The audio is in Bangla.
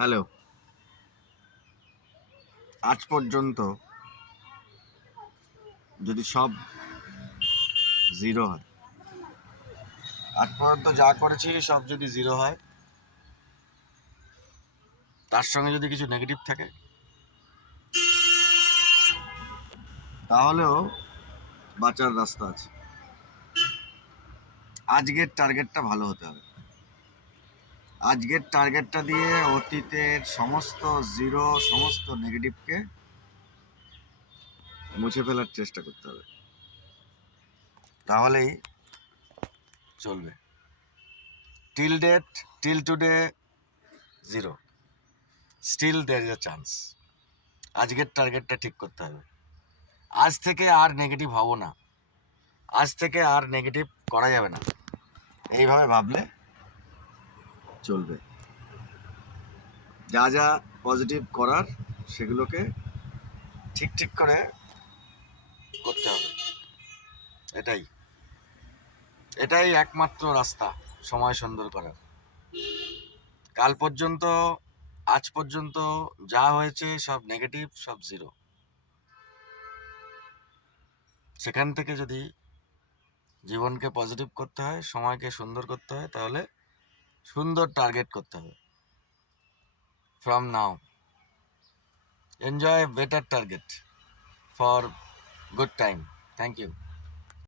হ্যালো। আজ পর্যন্ত যদি সব জিরো হয়, আজ পর্যন্ত যা করেছি সব যদি জিরো হয়, তার সঙ্গে যদি কিছু নেগেটিভ থাকে, তাহলেও বাঁচার রাস্তা আছে। আজকের টার্গেটটা ভালো হতে হবে। আজকের টার্গেটটা দিয়ে অতীতের সমস্ত জিরো, সমস্ত নেগেটিভকে মুছে ফেলার চেষ্টা করতে হবে, তাহলেই চলবে। Till date, till today zero, still there is a chance. আজকের টার্গেটটা ঠিক করতে হবে। আজ থেকে আর নেগেটিভ হব না, আজ থেকে আর নেগেটিভ করা যাবে না, এইভাবে ভাবলে চলবে। যা যা পজিটিভ করার সেগুলোকে ঠিক ঠিক করে করতে হবে। এটাই এটাই একমাত্র রাস্তা সময় সুন্দর করার। কাল পর্যন্ত, আজ পর্যন্ত যা হয়েছে সব নেগেটিভ, সব জিরো। সেখান থেকে যদি জীবনকে পজিটিভ করতে হয়, সময়কে সুন্দর করতে হয়, তাহলে সুন্দর টার্গেট করতে হবে। From now enjoy a better target for good time. Thank you.